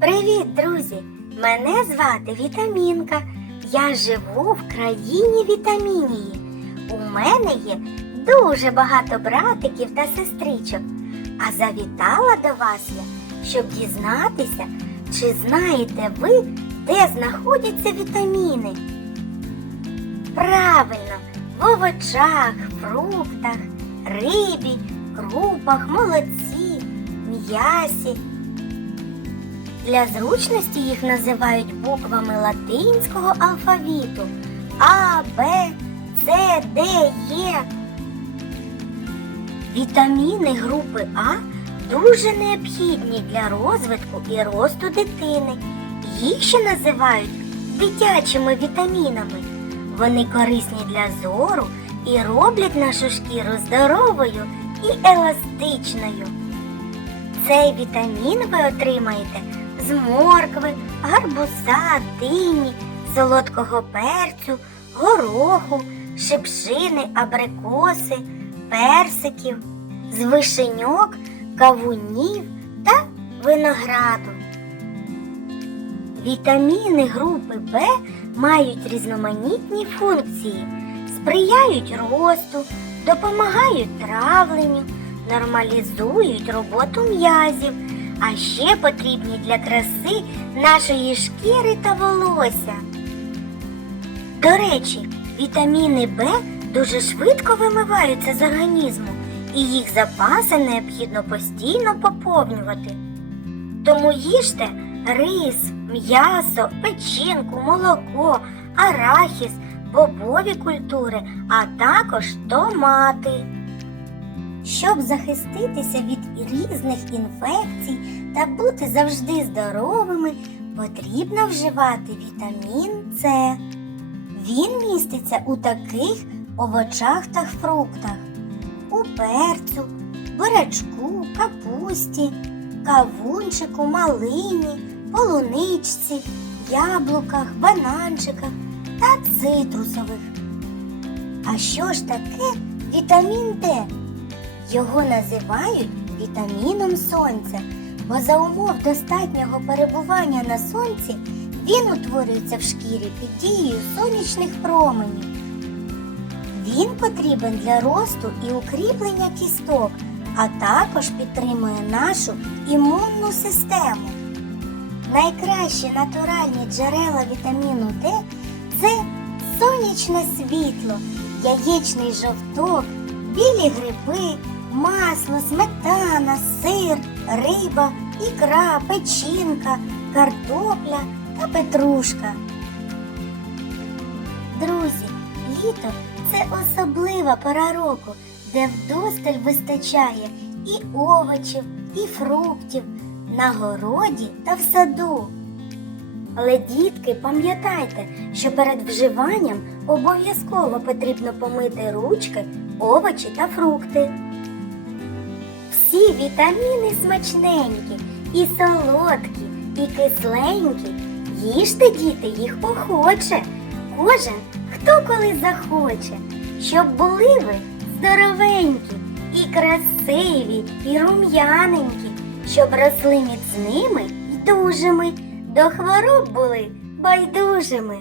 Привіт, друзі! Мене звати Вітамінка. Я живу в країні Вітамінії. У мене є дуже багато братиків та сестричок. А завітала до вас я, щоб дізнатися, чи знаєте ви, де знаходяться вітаміни. Правильно, в овочах, фруктах, рибі, крупах, молоці, м'ясі. Для зручності їх називають буквами латинського алфавіту А, Б, С, Д, Е. Вітаміни групи А дуже необхідні для розвитку і росту дитини. Їх ще називають дитячими вітамінами. Вони корисні для зору і роблять нашу шкіру здоровою і еластичною. Цей вітамін ви отримаєте з моркви, гарбуза, дині, солодкого перцю, гороху, шипшини, абрикоси, персиків, з вишеньок, кавунів та винограду. Вітаміни групи Б мають різноманітні функції, сприяють росту, допомагають травленню, нормалізують роботу м'язів, а ще потрібні для краси нашої шкіри та волосся. До речі, вітаміни Б дуже швидко вимиваються з організму, і їх запаси необхідно постійно поповнювати. Тому їжте рис, м'ясо, печінку, молоко, арахіс, бобові культури, а також томати. Щоб захиститися від різних інфекцій та бути завжди здоровими, потрібно вживати вітамін С. Він міститься у таких овочах та фруктах: у перцю, бурячку, капусті, кавунчику, малині, полуничці, яблуках, бананчиках та цитрусових. А що ж таке вітамін Д? Його називають вітаміном сонця, бо за умов достатнього перебування на сонці він утворюється в шкірі під дією сонячних променів. Він потрібен для росту і укріплення кісток, а також підтримує нашу імунну систему. Найкращі натуральні джерела вітаміну Д це сонячне світло, яєчний жовток, білі гриби, масло, сметана, сир, риба, ікра, печінка, картопля та петрушка. Друзі, літо це особлива пора року, де вдосталь вистачає і овочів, і фруктів на городі та в саду. Але, дітки, пам'ятайте, що перед вживанням обов'язково потрібно помити ручки, овочі та фрукти. Всі вітаміни смачненькі, і солодкі, і кисленькі. Їжте, діти, їх охоче. Кожен, хто коли захоче, щоб були ви здоровенькі, і красиві, і рум'яненькі, щоб росли міцними й дужими, до хвороб були байдужими.